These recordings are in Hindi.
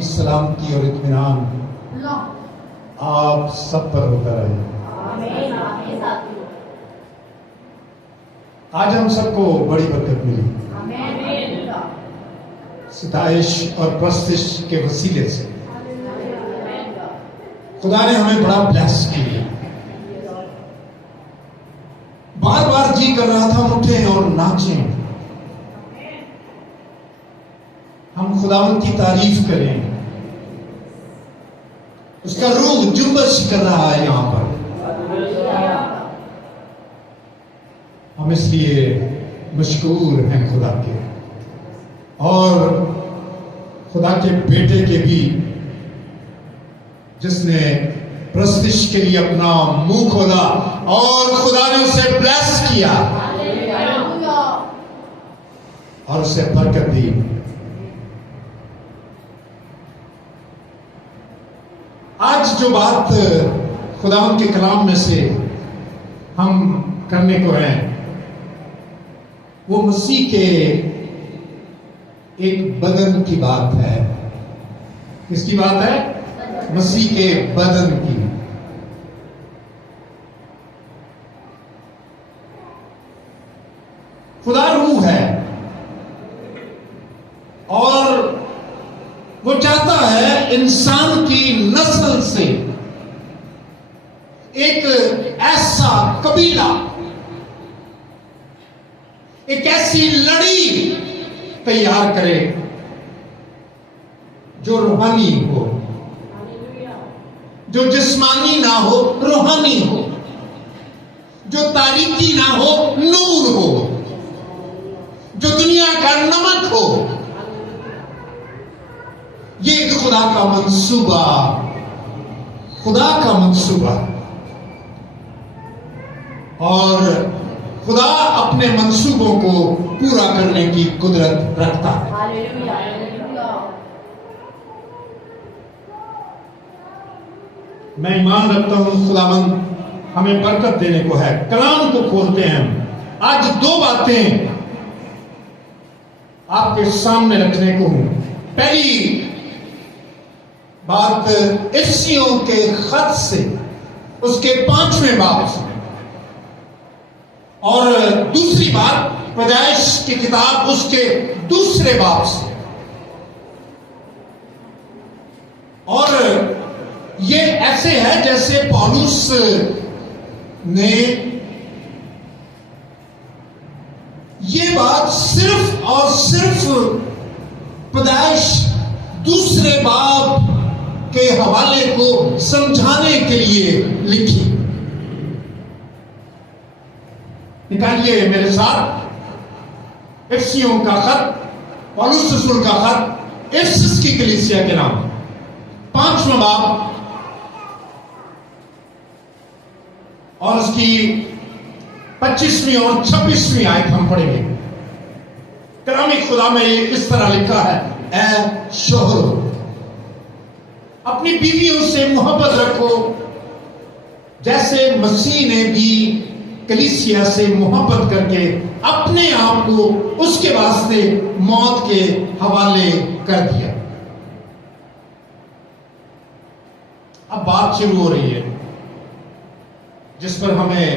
की सलामती और इत्मीनान आप सब पर होता रहे। आज हम सबको बड़ी बरकत मिली सिताइश और प्रस्तिश के वसीले से। खुदा ने हमें बड़ा ब्लेस किया। बार बार जी कर रहा था हम उठें और नाचें, हम खुदावंद की तारीफ करें। उसका रूह जुम्बश कर रहा है यहां पर। हम इसलिए मशकूर हैं खुदा के और खुदा के बेटे के भी, जिसने प्रस्तिश के लिए अपना मुंह खोला और खुदा ने उसे ब्लेस किया और उसे बरकत दी। आज जो बात खुदा के कलाम में से हम करने को हैं वो मसीह के एक बदन की बात है। किसकी बात है? मसीह के बदन की। खुदा रूह है और वो चाहता है इंसान की नस्ल से एक ऐसा कबीला, एक ऐसी लड़ी तैयार करे जो रूहानी हो, जो जिस्मानी ना हो, रूहानी हो, जो तारीकी ना हो, नूर हो, जो दुनिया का नमक हो। ये खुदा का मंसूबा, खुदा का मंसूबा। और खुदा अपने मंसूबों को पूरा करने की कुदरत रखता है। मैं ईमान रखता हूं खुदावंद हमें बरकत देने को है। कलाम को खोलते हैं हम। आज दो बातें आपके सामने रखने को हूं। पहली बात इफ्सियों के खत से, उसके 5वें बाब से, और दूसरी बात पैदाइश की किताब उसके 2 बाब से। और ये ऐसे है जैसे पौलुस ने ये बात सिर्फ और सिर्फ पैदाइश 2 बाब के हवाले को समझाने के लिए लिखी। निकालिए मेरे साथ इफ्सियों का खत, पौलुस रसूल का खत इफिसस की कलीसिया के नाम, 5वां बाब और उसकी 25वीं और 26वीं आयत हम पढ़ेंगे। कलामी खुदा में इस तरह लिखा है, ऐ शोहरों अपनी बीवियों से मोहब्बत रखो जैसे मसीह ने भी कलीसिया से मोहब्बत करके अपने आप को उसके वास्ते मौत के हवाले कर दिया। अब बात शुरू हो रही है जिस पर हमें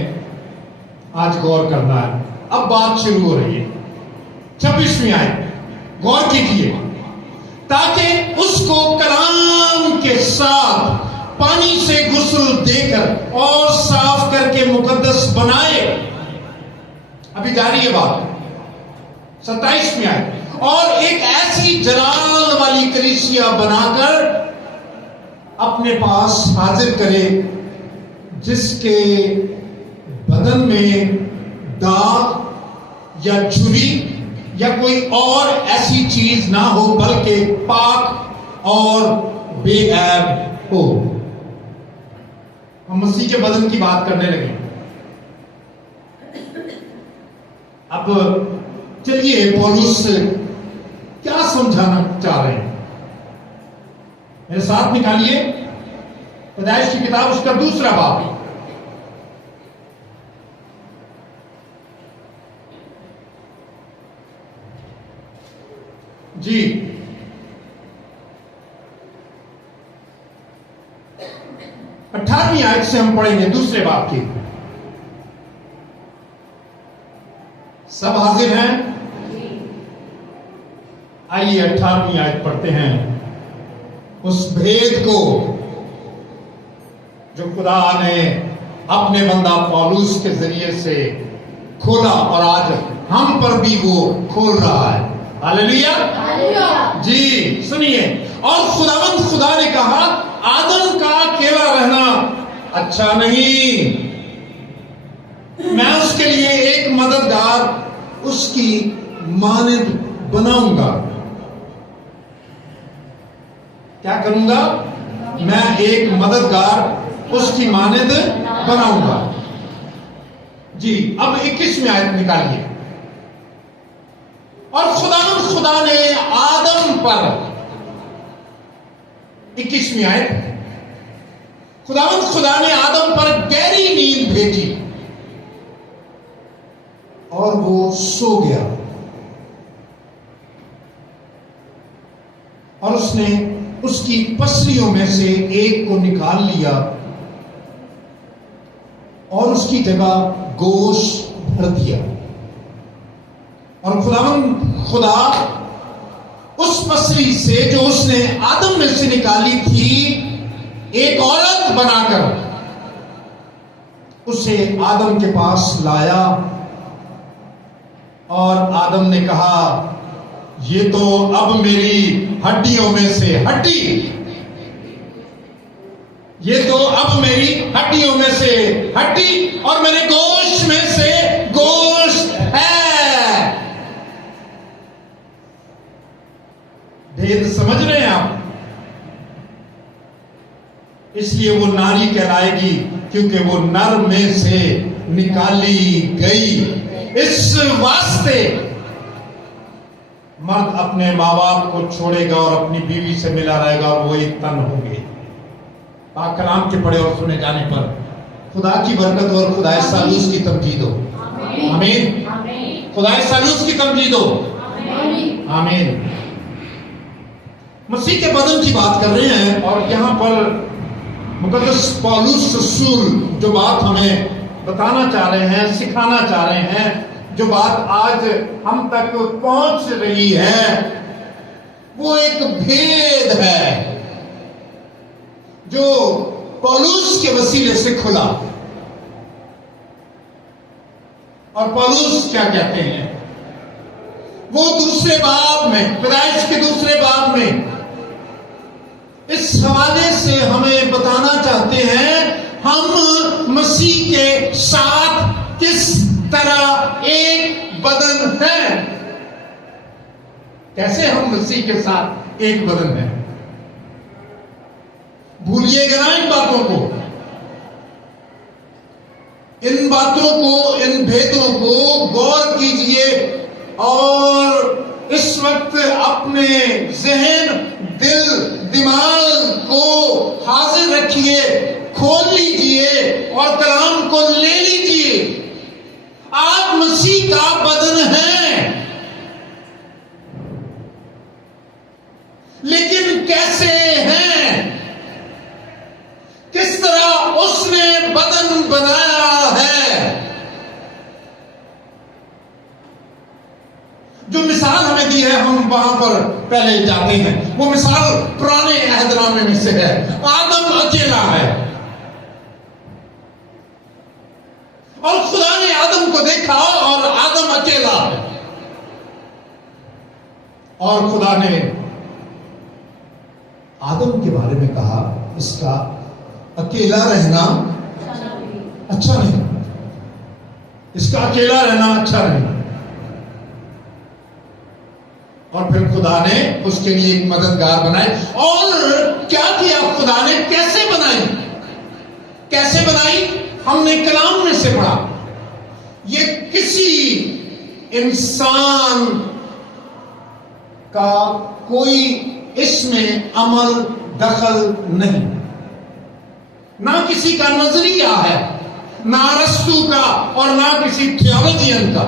आज गौर करना है। अब बात शुरू हो रही है 26वीं आयत, गौर कीजिए, ताकि उसको कलाम के साथ पानी से गुस्ल देकर और साफ करके मुकद्दस बनाए। अभी जारी है बात, 27वीं आयत, और एक ऐसी जलाल वाली कलीसिया बनाकर अपने पास हाजिर करे जिसके बदन में दाग या झुर्री या कोई और ऐसी चीज ना हो, बल्कि पाक और बेऐब हो। हम मसीह के बदन की बात करने लगे। अब चलिए पौलुस क्या समझाना चाह रहे हैं, मेरे साथ निकालिए पैदाइश की किताब उसका 2 बाब। जी आयत से हम पढ़ेंगे, दूसरे बाब की। सब हाजिर हैं? आइए 18वीं आयत पढ़ते हैं। उस भेद को जो खुदा ने अपने बंदा पौलुस के जरिए से खोला और आज हम पर भी वो खोल रहा है। हालेलुया। जी सुनिए, और खुदावंद खुदा ने कहा आदम का अकेला रहना अच्छा नहीं, मैं उसके लिए एक मददगार उसकी मानद बनाऊंगा। क्या करूंगा? मैं एक मददगार उसकी मानद बनाऊंगा। जी अब 21वीं आयत निकालिए। और खुदा ने आदम पर, 21वीं आयत, खुदा ने आदम पर गहरी नींद भेजी और वो सो गया। और उसने उसकी पसलियों में से एक को निकाल लिया और उसकी जगह गोश्त भर दिया। और खुदा उस पसली से जो उसने आदम में से निकाली थी एक औरत बनाकर उसे आदम के पास लाया। और आदम ने कहा, ये तो अब मेरी हड्डियों में से हड्डी, ये तो अब मेरी हड्डियों में से हड्डी और मेरे गोश्त में से गोश्त है। भेद समझ रहे हैं आप? इसलिए वो नारी कहलाएगी क्योंकि वो नर में से निकाली गई। इस वास्ते मर्द अपने माँ बाप को छोड़ेगा और अपनी बीवी से मिला रहेगा और वो एक तन होंगे। पाक कलाम के पढ़े और सुने जाने पर खुदा की बरकत और खुदा सालूस की तमजीद हो। आमीन। खुदा सालूस की तमजीद हो। आमीन। मसीह के बदन की बात कर रहे हैं और यहां पर मुकद्दस पौलुस रसूल जो बात हमें बताना चाह रहे हैं, सिखाना चाह रहे हैं, जो बात आज हम तक पहुंच रही है, वो एक भेद है जो पौलुस के वसीले से खुला। और पौलुस क्या कहते हैं? वो दूसरे बाब में, पैदाइश के दूसरे बाब में इस हवाले से हमें बताना चाहते हैं हम मसीह के साथ किस तरह एक बदन है। कैसे हम मसीह के साथ एक बदन है? भूलिएगा ना इन बातों को, इन बातों को, इन भेदों को गौर कीजिए और इस वक्त अपने जहन, दिल, दिमाग को हाजिर रखिए, खोल लीजिए और कलाम को ले लीजिए। आप मसीह का बदन हैं, लेकिन कैसे हैं? किस तरह उसने बदन बनाया है? जो मिसाल हमें दी है हम वहां पर पहले जाते हैं। वो मिसाल पुराने अहदनामे में से है। आदम अकेला है और खुदा ने आदम को देखा और आदम अकेला है और खुदा ने आदम के बारे में कहा इसका अकेला रहना अच्छा नहीं, इसका अकेला रहना अच्छा नहीं। और फिर खुदा ने उसके लिए एक मददगार बनाए। और क्या किया खुदा ने? कैसे बनाई? कैसे बनाई? हमने कलाम में से पढ़ा। ये किसी इंसान का कोई इसमें अमल दखल नहीं, ना किसी का नजरिया है, ना अरस्तु का और ना किसी थियोलॉजियन का।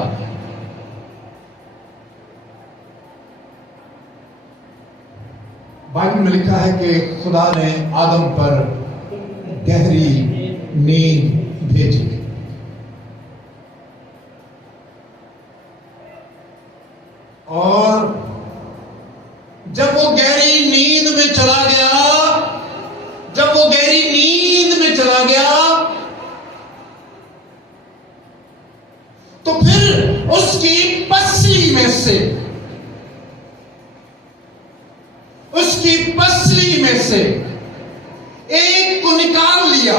बाइबल में लिखा है कि खुदा ने आदम पर गहरी नींद भेजी गई। और जब वो गहरी नींद में चला गया, जब वो गहरी नींद में चला गया, तो फिर उसकी पसली में से, उसकी पसली में से एक को निकाल लिया।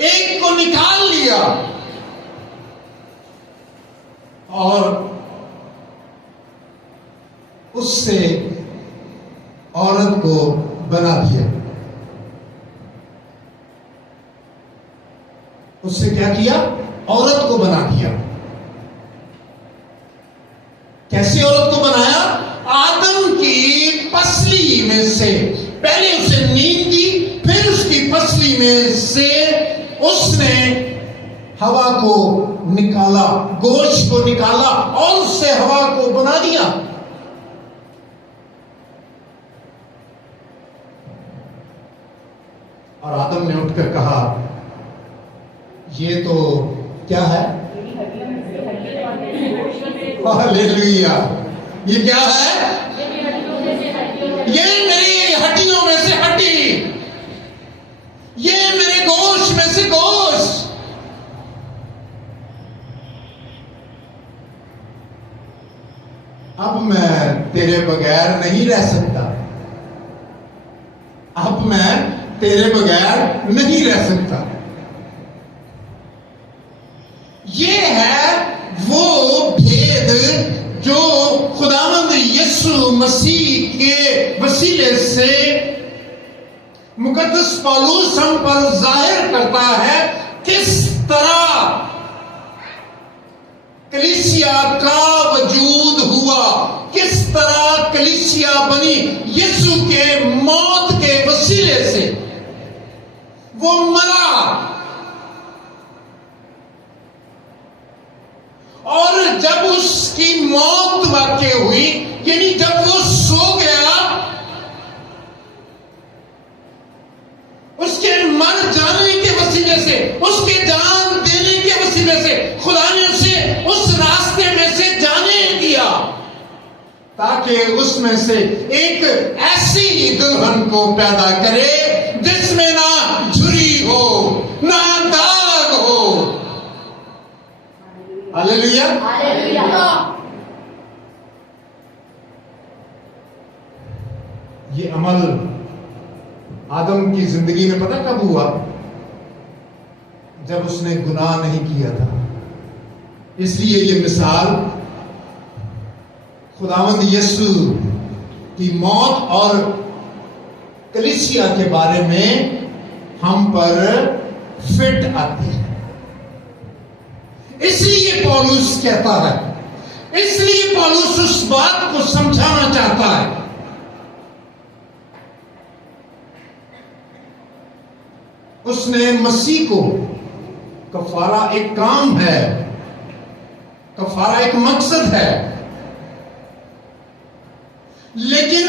एक को निकाल लिया और उससे औरत को बना दिया। उससे क्या किया? औरत को बना दिया। कैसे औरत को बनाया? आदम की पसली में से। पहले उसे नींद दी, फिर उसकी पसली में से उसने हवा को निकाला, गोश्त को निकाला और उससे हवा को बना दिया। और आदम ने उठकर कहा, ये तो क्या है? हालेलुया! ये क्या है? ये मेरी हड्डियों में से हड्डी, ये मेरे गोश्त में से गोश्त। अब मैं तेरे बगैर नहीं रह सकता। अब मैं तेरे बगैर नहीं रह सकता। ये है वो भेद जो खुदावंद यीशु मसीह के वसीले से मुकद्दस पौलुस हम पर जाहिर करता है। किस तरह कलीसिया का वजूद हुआ, किस तरह कलीसिया बनी। यीशु के मौत के वसीले से वो मरा और जब उसकी मौत वाक़ई हुई, यानी जब वो सो गया, उसके मर जाने के वसीले से, उसके जान देने के वसीले से खुदा ने उसे उस रास्ते में से जाने दिया ताकि उसमें से एक ऐसी दुल्हन को पैदा करे जिसमें ना झुर्री हो, ना दाग हो। हालेलुया! ये अमल आदम की जिंदगी में पता कब हुआ? जब उसने गुनाह नहीं किया था। इसलिए ये मिसाल खुदावंद यीशु की मौत और कलीसिया के बारे में हम पर फिट आती है। इसलिए पौलुस कहता है, इसलिए पौलुस उस बात को समझाना चाहता है। उसने मसीह को, कफारा एक काम है, कफारा एक मकसद है, लेकिन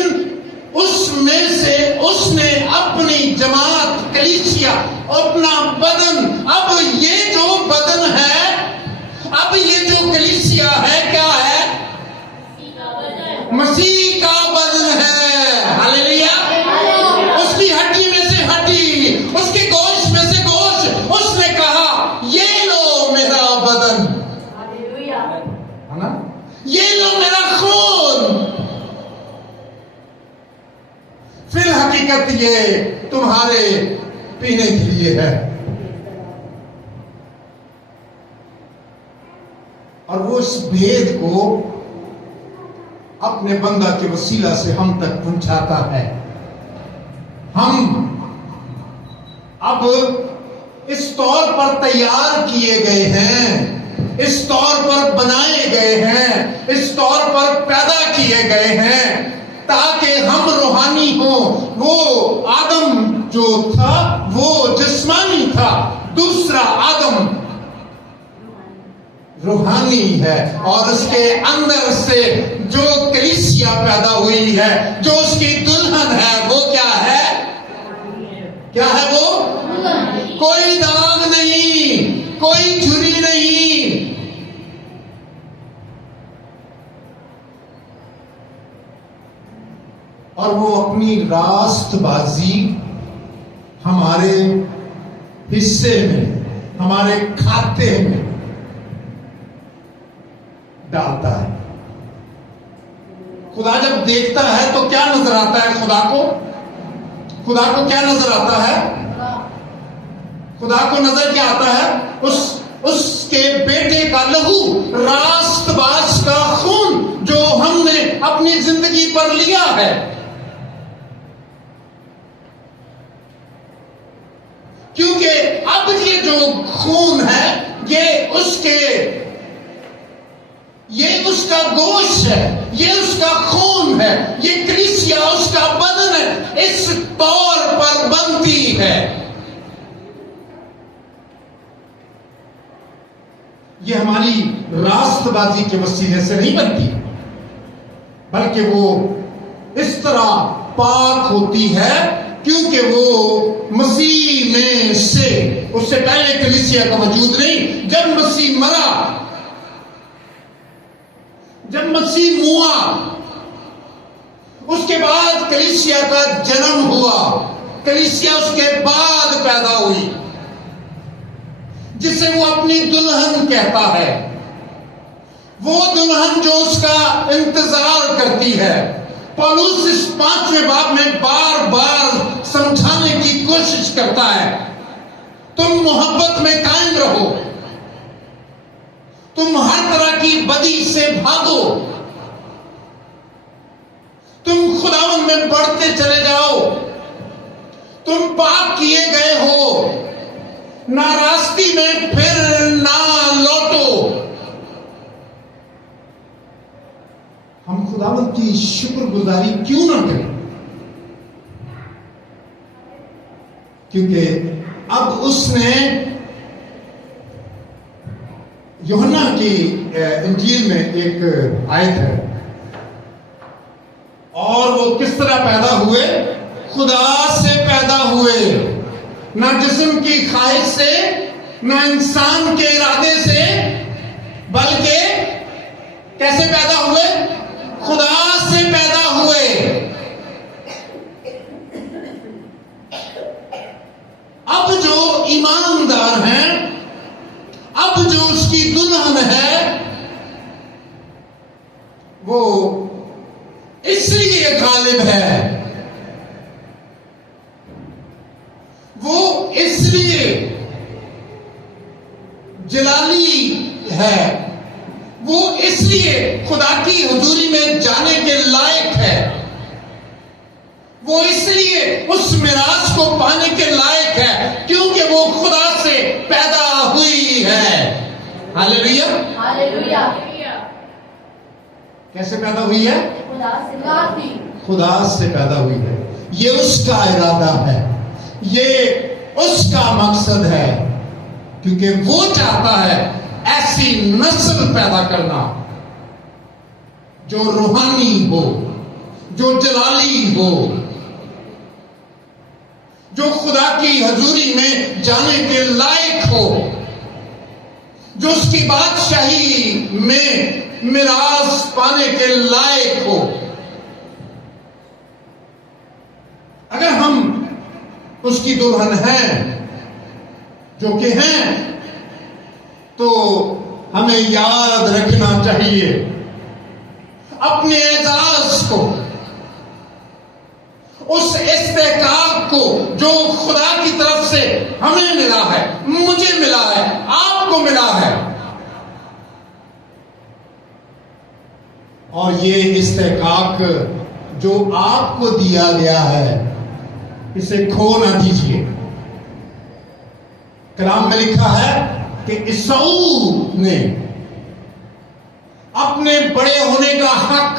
उसमें से उसने अपनी जमात कलीसिया, अपना बदन, अब ये जो बदन है, अब ये जो कलीसिया है, क्या है? मसीह का बदन है। हालेलुया! उसकी हड्डी में से हड्डी, उसके गोश्त में से गोश्त। उसने कहा, ये लो मेरा बदन, है ना? ये लो मेरा खून। फिर हकीकत ये तुम्हारे पीने के लिए है। और वो इस भेद को अपने बंदा के वसीला से हम तक पहुंचाता है। हम अब इस तौर पर तैयार किए गए हैं, इस तौर पर बनाए गए हैं, इस तौर पर पैदा किए गए हैं ताकि हम रूहानी हो। वो आदम जो था वो जिस्मानी था, दूसरा आदम रूहानी है। और उसके अंदर से जो कलीसिया पैदा हुई है, जो उसकी दुल्हन है, वो क्या है वो? कोई दाग नहीं, कोई झुर्री नहीं। और वो अपनी रास्तबाजी हमारे हिस्से में, हमारे खाते में डालता है। खुदा जब देखता है तो क्या नजर आता है खुदा को? खुदा को क्या नजर आता है? खुदा को नजर क्या आता है? उसके बेटे का लहू, रास्तबाज का खून जो हमने अपनी जिंदगी पर लिया है। क्योंकि अब ये जो खून है ये उसका गोश्त है, ये उसका खून है, ये कलीसिया उसका बदन है, इस तौर पर बनती है। ये हमारी रास्तबाजी के वसीले से नहीं बनती, बल्कि वो इस तरह पाक होती है क्योंकि वो मसीह में से, उससे पहले कलीसिया का वजूद नहीं। जब मसीह मरा, जब मसीह मुआ, उसके बाद कलीसिया का जन्म हुआ। कलीसिया उसके बाद पैदा हुई, जिसे वो अपनी दुल्हन कहता है। वो दुल्हन जो उसका इंतजार करती है। पौलुस इस 5वें बाब में बार बार समझाने की कोशिश करता है, तुम मोहब्बत में कायम रहो, तुम हर तरह की बदी से भागो, तुम खुदावन में बढ़ते चले जाओ, तुम पाप किए गए हो, नाराजगी में फिर ना लौटो। हम खुदावन की शुक्रगुजारी क्यों ना करें? क्योंकि अब उसने यूहन्ना की इंजील में एक आयत है, और वो किस तरह पैदा हुए? खुदा से पैदा हुए, ना जिस्म की ख्वाहिश से, ना इंसान के इरादे से, बल्कि कैसे पैदा हुए? खुदा से पैदा हुए। अब जो ईमानदार हैं, अब जो उसकी दुल्हन है, वो इसलिए गालिब है, वो इसलिए जलाली है, वो इसलिए खुदा की हुजूरी में जाने के लायक है, वो इसलिए उस मिराज को पाने के लायक है क्योंकि वो खुदा से पैदा हुई है। Hallelujah, hallelujah. कैसे पैदा हुई है? खुदा से पैदा हुई है। ये उसका इरादा है, ये उसका मकसद है, क्योंकि वो चाहता है ऐसी नस्ल पैदा करना जो रूहानी हो, जो जलाली हो, जो खुदा की हजूरी में जाने के लायक हो, जो उसकी बादशाही में मिराज पाने के लायक हो। अगर हम उसकी दुल्हन हैं, जो कि हैं, तो हमें याद रखना चाहिए अपने एजाज को, उस इस्तेकाक को जो खुदा की तरफ से हमें मिला है, मुझे मिला है, आपको मिला है। और ये इस्तेकाक जो आपको दिया गया है, इसे खो ना दीजिए। कलाम में लिखा है कि ईसाऊ ने अपने बड़े होने का हक,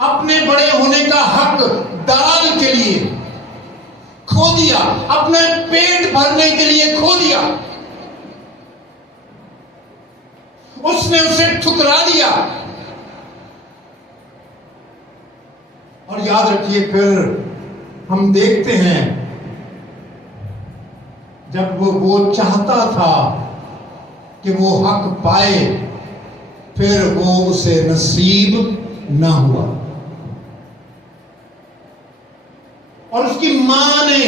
अपने बड़े होने का हक दाल के लिए खो दिया, अपने पेट भरने के लिए खो दिया। उसने उसे ठुकरा दिया। और याद रखिए, फिर हम देखते हैं जब वो चाहता था कि वो हक पाए, फिर वो उसे नसीब ना हुआ। और उसकी मां ने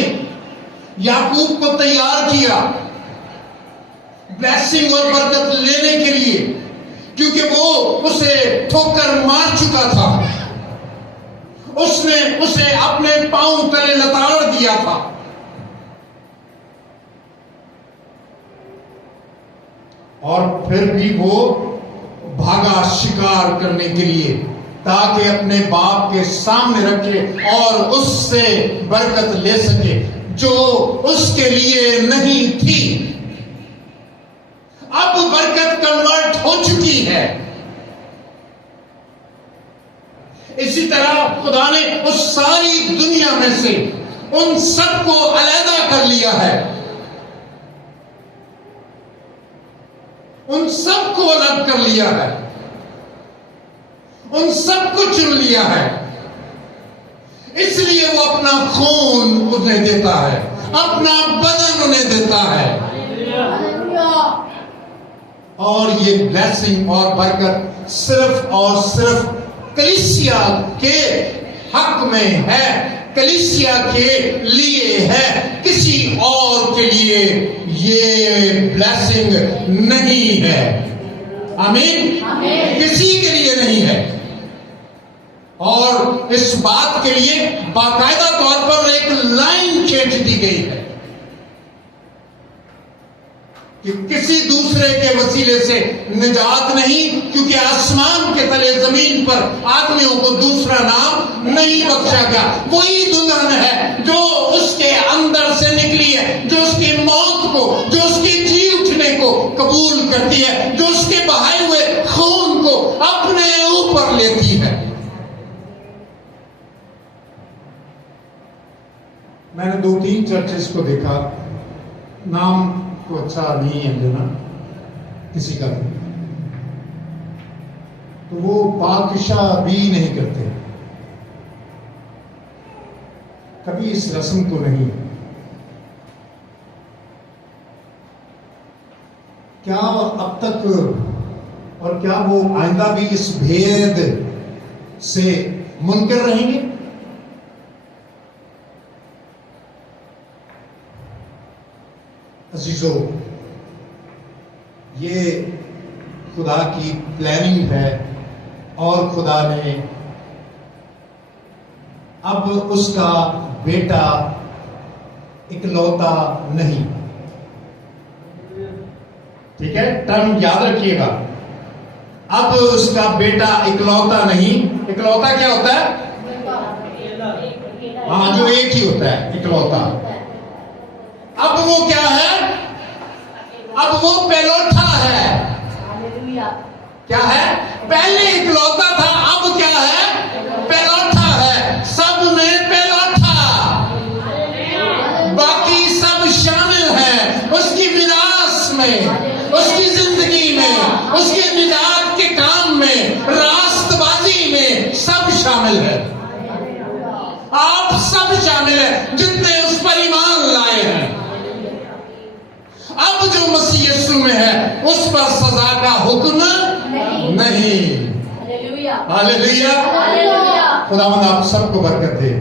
याकूब को तैयार किया ब्लेसिंग और बरकत लेने के लिए, क्योंकि वो उसे ठोकर मार चुका था। उसने उसे अपने पांव तले लताड़ दिया था। और फिर भी वो भागा शिकार करने के लिए, ताकि अपने बाप के सामने रखे और उससे बरकत ले सके जो उसके लिए नहीं थी। अब बरकत कन्वर्ट हो चुकी है। इसी तरह खुदा ने उस सारी दुनिया में से उन सबको अलग कर लिया है, उन सबको अलग कर लिया है, उन सबको चुन लिया है। इसलिए वो अपना खून उन्हें देता है, अपना बदन उन्हें देता है। और ये ब्लेसिंग और बरकत सिर्फ और सिर्फ कलीसिया के हक में है, कलीसिया के लिए है, किसी और के लिए ये ब्लेसिंग नहीं है। आमीन। किसी के लिए नहीं है। और इस बात के लिए बाकायदा तौर पर एक लाइन खींच दी गई है कि किसी दूसरे के वसीले से निजात नहीं, क्योंकि आसमान के तले जमीन पर आदमियों को दूसरा नाम नहीं बख्शा गया। वही दुल्हन है जो उसके अंदर से निकली है, जो उसकी मौत को, जो उसके जी उठने को कबूल करती है, जो उसके बहाए हुए खून को अपने ऊपर लेती है। मैंने 2-3 चर्चेस को देखा, नाम तो अच्छा नहीं है लेना किसी का भी, तो वो पाकशा भी नहीं करते, कभी इस रस्म को नहीं। क्या अब तक और क्या वो आइंदा भी इस भेद से मुनकर रहेंगे? अजीजों, ये खुदा की प्लानिंग है और खुदा ने अब उसका बेटा इकलौता नहीं, ठीक है, टर्म याद रखिएगा, अब उसका बेटा इकलौता नहीं। इकलौता क्या होता है? हाँ, जो एक ही होता है, इकलौता। अब वो क्या है? अब वो पहलौठा है। क्या है? पहले इकलौता था, अब क्या है? पहलौठा है। सब में पहलौठा, बाकी सब शामिल है उसकी विरासत में, उसकी जिंदगी में, उसके निजात के काम में, रास्तबाजी में सब शामिल है। आप सब शामिल है जितने उस पर ईमान लाए हैं। अब जो मसीह यीशु में है उस पर सजा का हुक्म नहीं। हालेलुया। खुदावंद आप सबको बरकत दे।